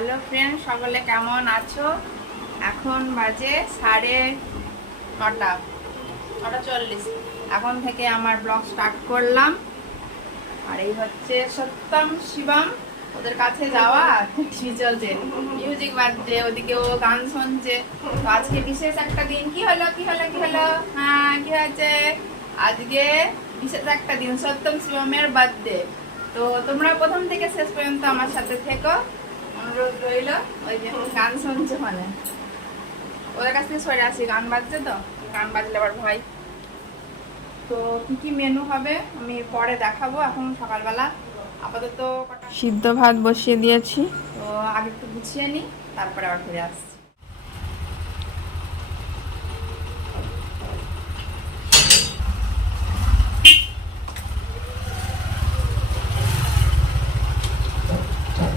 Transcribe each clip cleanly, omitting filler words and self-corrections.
Hello friend, সকলে কেমন আছো? এখন বাজে 9:30। এখন থেকে আমার ব্লগ স্টার্ট করলাম। আর এই হচ্ছে সত্যম শিবম, ওদের কাছে যাওয়া টিভি চলছে, মিউজিক বাজছে, ওদিকে ও গান শুনছে। তো আজকে বিশেষ একটা দিন। কি হলো কি হলো কি হলো? হ্যাঁ, কি হয়েছে? আজকে বিশেষ একটা দিন, সত্যম শিবমের বার্থডে। তো তোমরা প্রথম থেকে শেষ পর্যন্ত আমার সাথে থেকো, অনুরোধ রইল। ওই যে গান শুনছে, মানে ওদের কাছ থেকে সরে আসি, গান বাজছে তো, গান বাজলে আবার ভয়। তো কি কি মেনু হবে আমি পরে দেখাবো। এখন সকালবেলা আপাতত সিদ্ধ ভাত বসিয়ে দিয়েছি, তো আগে একটু গুছিয়ে নিই, তারপরে আবার ফিরে আসছি।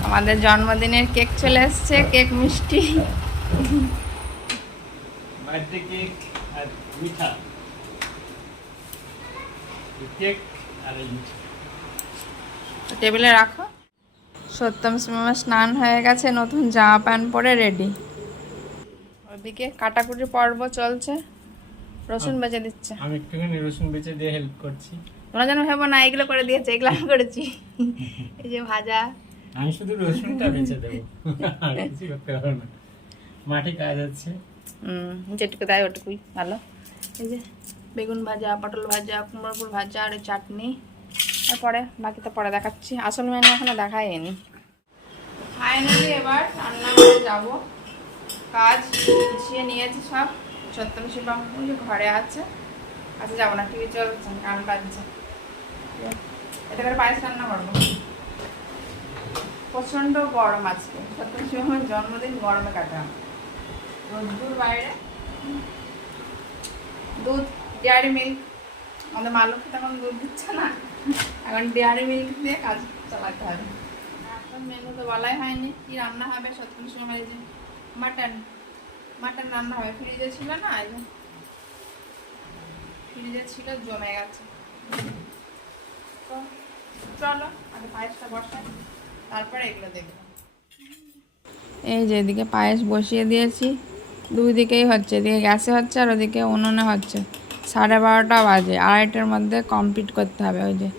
আমাদের জন্মদিনের কেক চলে এসছে, কেক মিষ্টি, বার্থডে কেক আর মিঠা, কেক আর এই মিঠা টেবিলে রাখো। সত্যম সিনেমা স্নান হয়ে গেছে, নতুন জামা প্যান্ট পরে রেডি। ওদিকে কাটাকুটি পর্ব চলছে, রসুন বেঁচে দিচ্ছে। আমি একটুখানি রসুন বেঁচে দিয়ে হেল্প করছি। তোমরা যেন ভেবো না এগুলো করে দিয়েছে, এগুলো আমি করেছি। এই যে ভাজা, আমি শুধু রসুনটা বেঁচে দেবো, আর কিছু করতে পারবো না। মাঠে কাজ আছে। যেটুকু দেয় ওটুকুই ভালো। এই যে বেগুন ভাজা, পটল ভাজা, কুমড়ো ফুল ভাজা আর চাটনি। তারপরে বাকি তো পরে দেখাচ্ছি, আসল মেনু এখনো দেখাইনি। ফাইনালি এবার রান্নাঘরে যাব। কাজ গুছিয়ে নিয়েছি সব। সত্যম শিবম ওই যে ঘরে আছে, কাছে যাবো না, টিভি চলছে, গান বাজছে। এটা করে পায়েস রান্না করবো। প্রচণ্ড গরম আজকে, সত্যম শিবমের জন্মদিন গরমে কাটাম। রোদ্দুর বাইরে, দুধ, ডেয়ারি মিল্ক, আমাদের মা লক্ষ্মী তখন দুধ দিচ্ছে না, এখন ডেয়ারি মিল্ক দিয়ে কাজ চালাতে হবে। এখন মেনু তো বলাই হয়নি কি রান্না হবে। সত্যম শিবমের এই যে মাটন, মাটন রান্না হবে। ফ্রিজে ছিল না, এই যে ফ্রিজে ছিল, জমে গেছে। তো চলো আগে পায়েসটা বসাই, তারপরে এগুলো দেখবো। এই যে এদিকে পায়েস বসিয়ে দিয়েছি, দুই দিকেই হচ্ছে, এদিকে গ্যাসে হচ্ছে আর ওদিকে উনুনে হচ্ছে। 12:30 বাজে, 2:30টার মধ্যে কমপ্লিট করতে হবে। ওই যে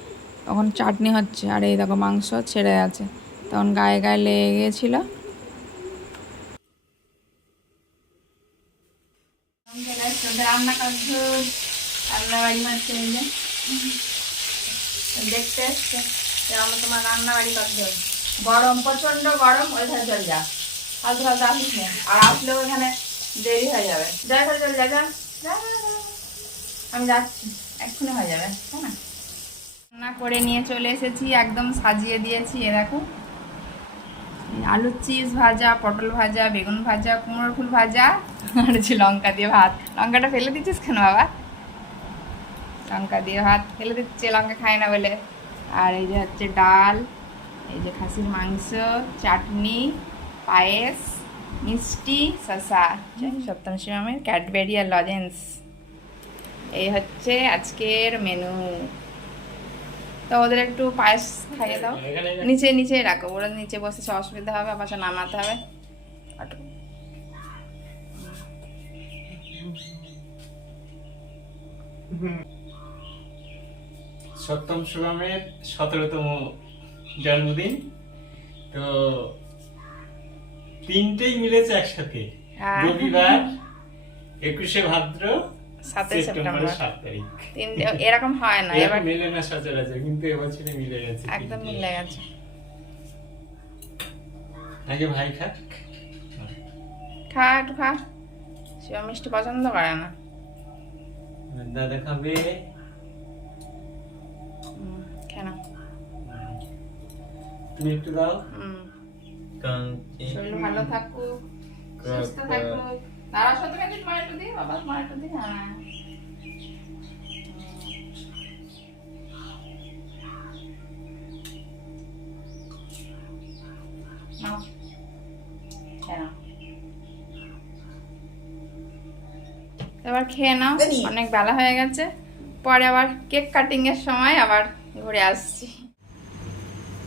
তখন চাটনি হচ্ছে, আর এই দেখো মাংস ছেড়ে আছে, তখন গায়ে গায়ে লেগে গিয়েছিল। রান্না করছো, রান্না বাড়ি হচ্ছে, এই যে দেখতে এসছে আমার তোমার রান্না বাড়ি করতে হবে। গরম, প্রচন্ড গরম, ওই ঘরে চল যা, ফালতু ফালতু আসিস না, আর আসলেও এখানে দেরি হয়ে যাবে। যাই ঘরে চল যা, যা যা, যা, যা। আমি যাচ্ছি, এক্ষুনি হয়ে যাবে, তাই না? রান্না করে নিয়ে চলে এসেছি, একদম সাজিয়ে দিয়েছি। এ দেখো আলুর চিজ ভাজা, পটল ভাজা, বেগুন ভাজা, কুমড়ো ফুল ভাজা, আর হচ্ছে লঙ্কা দিয়ে ভাত। লঙ্কাটা ফেলে দিচ্ছিস কেন বাবা? লঙ্কা দিয়ে ভাত ফেলে দিচ্ছে, লঙ্কা খায় না বলে। আর এই যে হচ্ছে ডাল, এই যে খাসির মাংস, চাটনি, পায়েস, মিষ্টি, শসা, সত্যম শিবমের ক্যাডবেরি আর লজেন্স। এই হচ্ছে আজকের মেনু। তো ওদের একটু পায়েস খাইয়ে দাও। নিচে নিচে রাখো, ওরা নিচে বসেছে, অসুবিধা হবে, আবার নামাতে হবে। সত্যম শিবমের 17তম জন্মদিন, তো তিনটেই মিলেছে একসাথে। রবিবার 21শে ভাদ্র, 7 সেপ্টেম্বর, 7 তারিখ। এরকম হয় না, এবার মিলে না সচরাচর, কিন্তু এবছরে মিলে গেছে, একদম মিলে গেছে। আগে ভাই খাক, খা একটু খা, শিবা মিষ্টি পছন্দ করে না। দাদা খাবে, কেন তুমি একটু দাও। শরীর ভালো থাকুক, সুস্থ থাকুক। দাঁড়া, সত্যি খাচ্ছি, তোমার একটু দিই বাবা, তোমার একটু দিই। হ্যাঁ, এবার খেয়ে নাও, অনেক বেলা হয়ে গেছে। পরে আবার কেক কাটিং এর সময় আবার ঘুরে আসছি।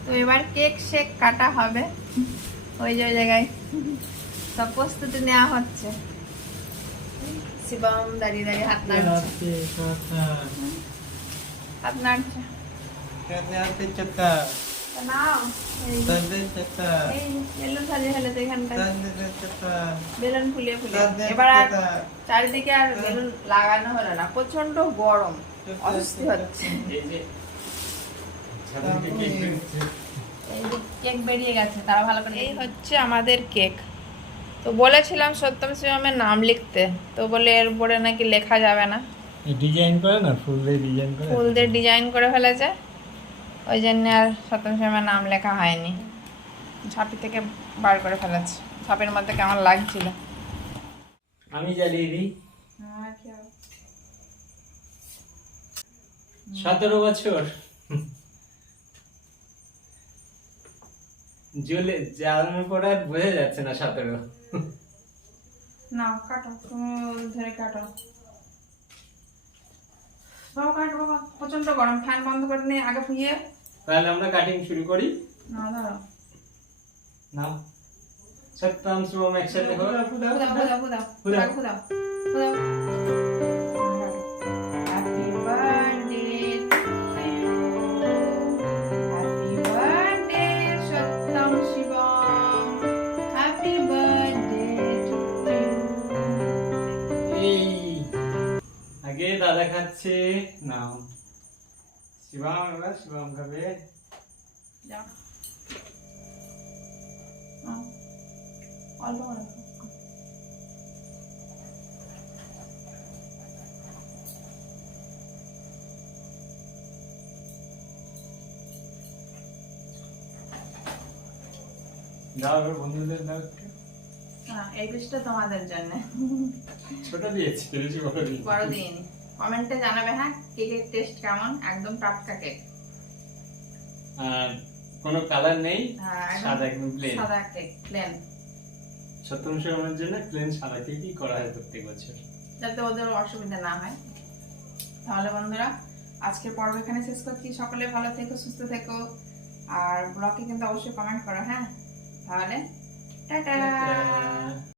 তো এবার কেক শেক কাটা হবে। ওই যে ওই জায়গায় সব প্রস্তুতি নেওয়া হচ্ছে। শিবম দাঁড়িয়ে দাঁড়িয়ে হাত নাড়ছে, হাত নাড়ছে। তা নাও, এই এই বেলুন সাজিয়ে ফেলেছে এখানটায়, বেলুন ফুলিয়ে ফুলিয়ে। এবার আর চারিদিকে আর বেলুন লাগানো হলো না, প্রচন্ড গরম, অস্বস্তি হচ্ছে। এই যে কেক বেরিয়ে গেছে, তারা ভালো করে। এই হচ্ছে আমাদের কেক। তো বলেছিলাম সত্যম শিবমের নাম লিখতে, তো বলে এর উপরে নাকি লেখা যাবে না, ডিজাইন করে না, ফুল দিয়ে ডিজাইন করে, ফুল দিয়ে ডিজাইন করে ফেলেছে, ওই জন্য আর সত্যম শিবমের নাম লেখা হয়নি। ঝাঁপি থেকে বার করে ফেলেছে, ঝাঁপের মধ্যে কেমন লাগছিল। আমি জ্বালিয়ে দিই। 17 বছর জ্বালানোর পর আর বোঝা যাচ্ছে না 17। না কাটো, তুমি ধরে কাটো বাবা, কাটো বাবা, প্রচন্ড গরম। ফ্যান বন্ধ করে নিয়ে আগে ফুইয়ে। তাহলে আমরা কাটিং শুরু করি। না দাঁড়াও, নাও সত্যম শিবম একসাথে হোক। ফুদাও ফুদাও ফুদাও ফুদাও ফুদাও ফুদাও। Happy birthday to you, happy birthday Satyam Shivam, happy birthday to you. এই আগে দাদা খাচ্ছে, নাও শিবম, এবার শিবম খাবে। যাও অল্প অল্প। দাও এবার বন্ধুদের দাও একটু। হ্যাঁ, এই পিসটা তোমাদের জন্য। ছোট দিয়েছি, বেশি বড় দিই। বড় দিইনি। কমেন্টে জানাবে হ্যাঁ কেকের টেস্ট কেমন, একদম টাটকা কেক। আর কোনো কালার নেই, হ্যাঁ, সাদা একদম প্লেন। সাদা কেক, প্লেন, সত্যম শিবমের জন্য প্লেন সাদা কেকই করা হয় প্রত্যেক বছর, যাতে ওদের অসুবিধা না হয়। তাহলে বন্ধুরা আজকের পর্ব এখানে শেষ করছি। সকলে ভালো থেকো, সুস্থ থেকো, আর ব্লগে কিন্তু অবশ্যই কমেন্ট করো। হ্যাঁ, তাহলে টাটা।